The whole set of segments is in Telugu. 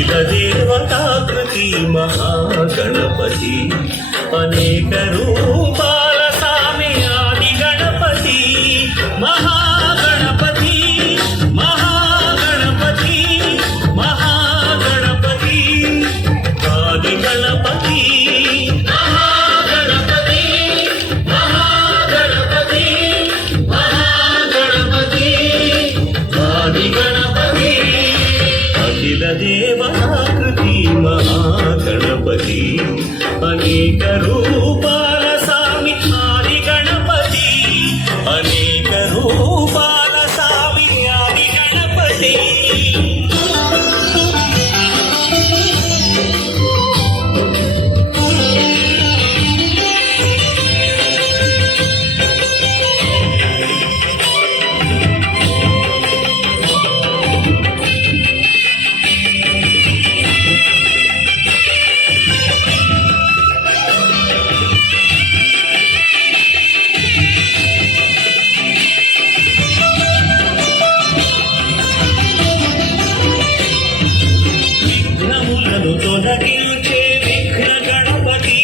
అఖిల దేవతాకృతి మహాగణపతి అనేక రూపాల సామి ఆది గణపతి మహాగణపతి మహాగణపతి మహాగణపతి ఆది గణపతి మహాగణపతి మహాగణపతి మహాగణపతి ఆది గణపతి అఖిల దేవతాకృతి మహాగణపతి అనేక రూపాల సామి ఆది గణపతి అనేక రూపాల సామి ఆది గణపతి తొలగించే విఘ్న గణపతి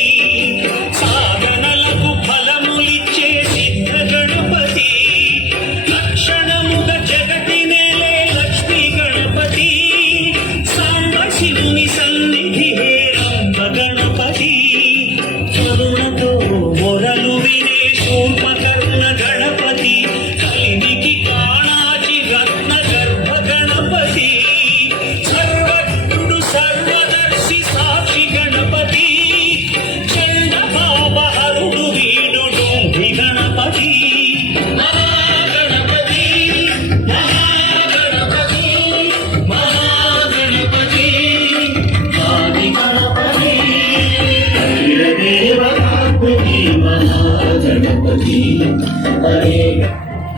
సాధనలకు ఫలములిచ్చే సిద్ధ గణపతి లక్షణముగ జగతి నేలే లక్ష్మీ గణపతి సాంబ శివుని సన్నిధి హేరంబ గణపతి కరుణతో మొరలు వినే శూర్పకర్ణ గణపతి కలిమికి కాణాచి రత్న గర్భ గణపతి సర్వజ్ఞుడు సర్వదర్శి సాక్షి గణపతి చండ పాపహరుడు వీడుడు గణపతి మహాగణపతి మహాగణపతి మహాగణపతి ఆది గణపతి అఖిల దేవతాకృతి మహాగణపతి అనేక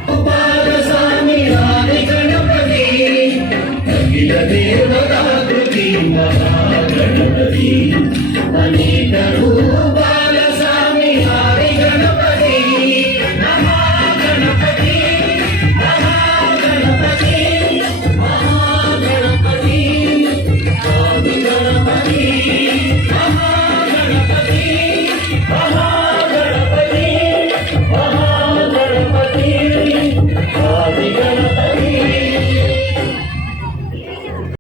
రూపాల సామి ఆది గణపతి అఖిల దేవతాకృతి మహాగణపతి అనేక